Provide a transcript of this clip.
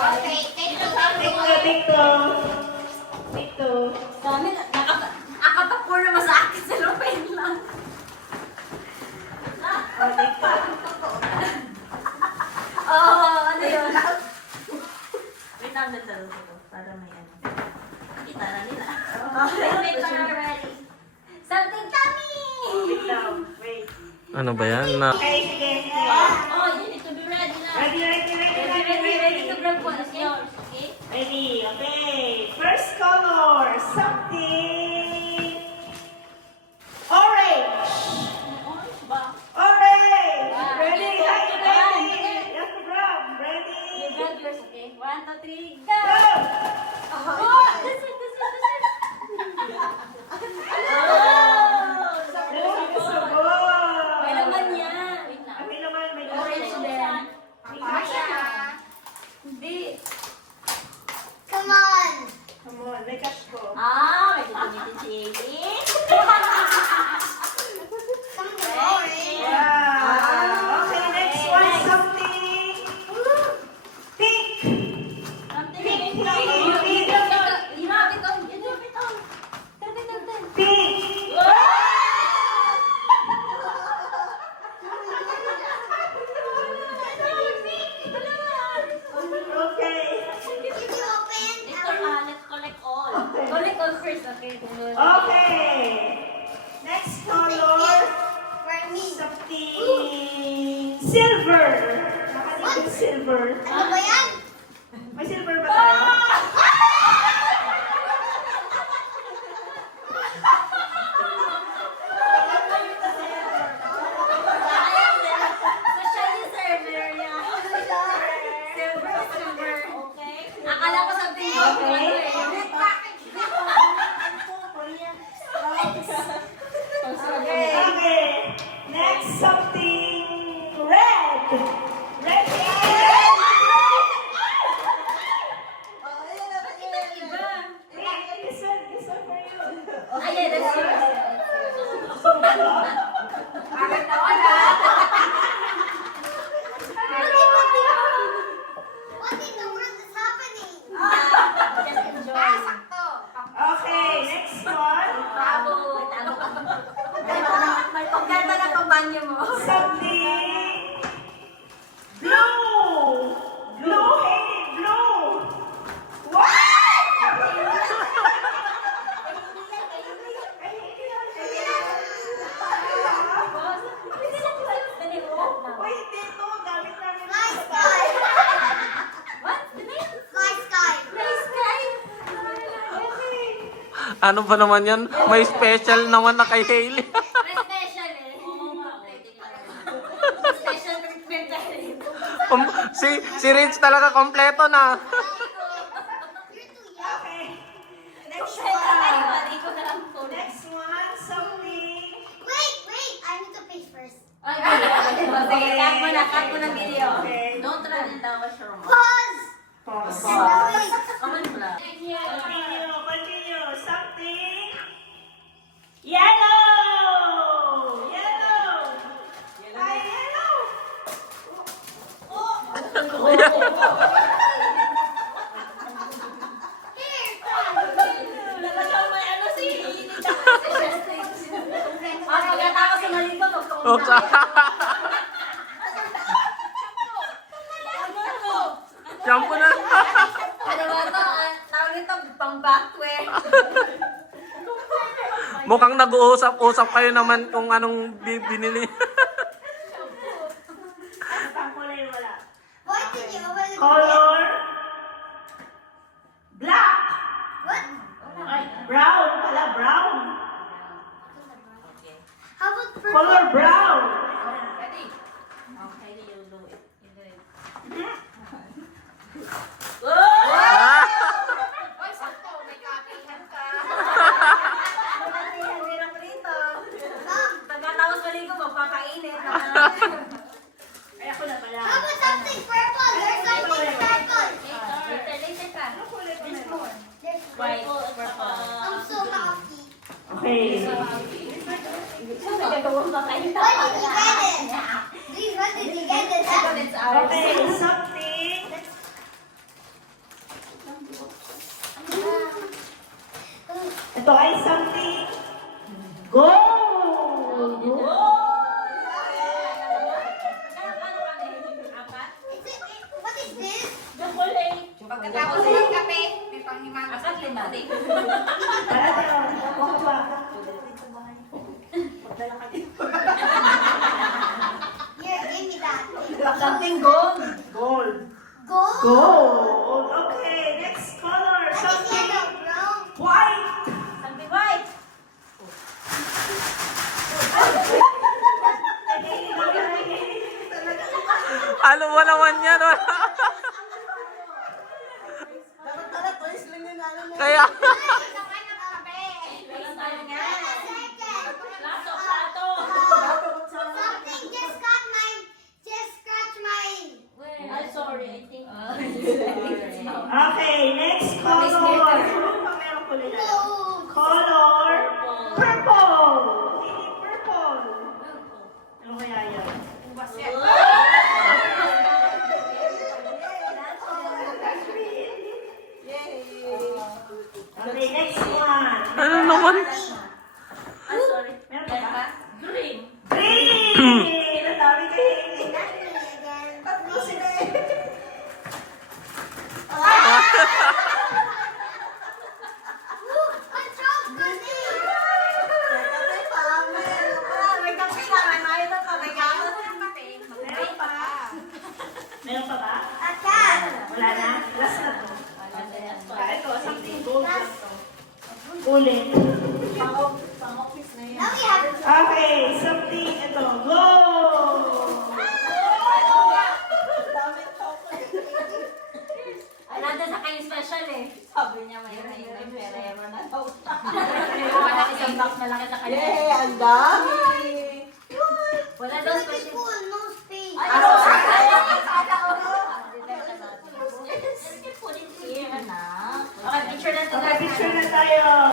Okay, take two. Take two. Dami, nakapapur naman sa akin sa lupin lang. Take two. Ano yun? Wait lang, dito. Para may ano. Kita na nila. Wait lang, ready. Something tummy! Wait. Ano ba yan? Na Okay, sige. Oh, you need to be ready now. Ready. to grab one. It's yours, okay? Ready, okay. First color, something orange. Orange ba? Orange. Wow. Ready, You ready. You have to grab. You Ready. grab yours, okay? 1, 2, 3, go! Go. Oh, that's it. Oh! May laman yan. Wait lang. May naman, may Orange naman. din. Pasha. Hindi. Come on. Come on, may catch ko. May gagamitin si Amy. Something orange. Wow. Okay, next one, something pink. Something Pink, pink. pink. Hirap ito. Pink. Okay. Did you open? Let's collect all. Collect all first, okay? Okay. Next color, For me. something silver. Nakalimutan silver. Ano ba yan? May silver ba tayo? Socially server niya. Silver. Okay. Akala ko sabihin ko Okay. ano eh. Okay. Next, something red. Red. Iba. This one for you. Ayan, that's yours. What in the world is happening? Just enjoy. Sakto. Okay, next one. Bravo. May pagkanta na pambanyo mo. Something blue. Blue, hey, blue. Wait, dito. Gamit namin. Fly sky. What? Fly sky. ano ba naman yan? May special naman na kay Hailey. May special eh. Special treatment tayo. si Rich talaga kompleto na. You're too young. Okay. Next Ay, one. hindi ko na lang po. Next one, something. Wait. I need to pay first. Ay, sige, cut mo na video. Okay. Don't run in the washroom. Pause. Pause. Wait. Common pula. Continue. Something yellow. Ay, yellow. Talagang may ano si Nita. Pagkatapos sa maligo, Oh, sa- Shampoo na. Ano ba ito? Tawag nito, pang backwear. Mukhang nag-uusap-usap kayo naman kung anong binili. Ano pang kulay wala? What did you open? Color black. What? Ay, brown. Pala, brown. How about purple? Color brown. Ready? Okay, you do it. You do it. Ah! Oy, sakto. May kapihan ka. Hirap rito. Mom, Pagkatapos maligo, magpakainit. Ay, ako na pala. how about something purple? There's something purple. Later ka. Ano kulay ko na ito? There's White, purple. purple. I'm so happy. Okay. Why did you get it? Please, what did you get it? It's ours. Okay, something Ito ay something gold. What is this? Chocolate. Pagkatapos ng kape, may panghimagas. Apat lima. Here, give me that. Something gold. Gold. Gold? Gold. Okay, next color. What is Something yellow, brown? white. Something white. Ano ba naman yan? Dapat pala, toys lang yun, ano na. Kaya, Meron tayo nga. Second. Plato, plato. Something just scratched my. I'm sorry, I think. Okay, next color. Meron ko nila. Color purple. Hindi purple. Ano kaya yan? Okay, next one. ano naman? I'm sorry. Meron ka ba? Green. Green! Ang dami kayo. Tatlo sila eh. What's wrong with me? Tatay pa, may kape na, may mayroon na pa, may kape. Meron pa. Meron pa ba? Attack. Wala na? Last na to. Ito, something gold lang to. Ulit. Pang-office na yan. Now we have. Okay, something ito. Gold! Dami chocolate. Nandun sa kayo special eh. Sabi niya, may Ferrero na daw. Wala isang box na lang sa kanya. Yay, ang dami.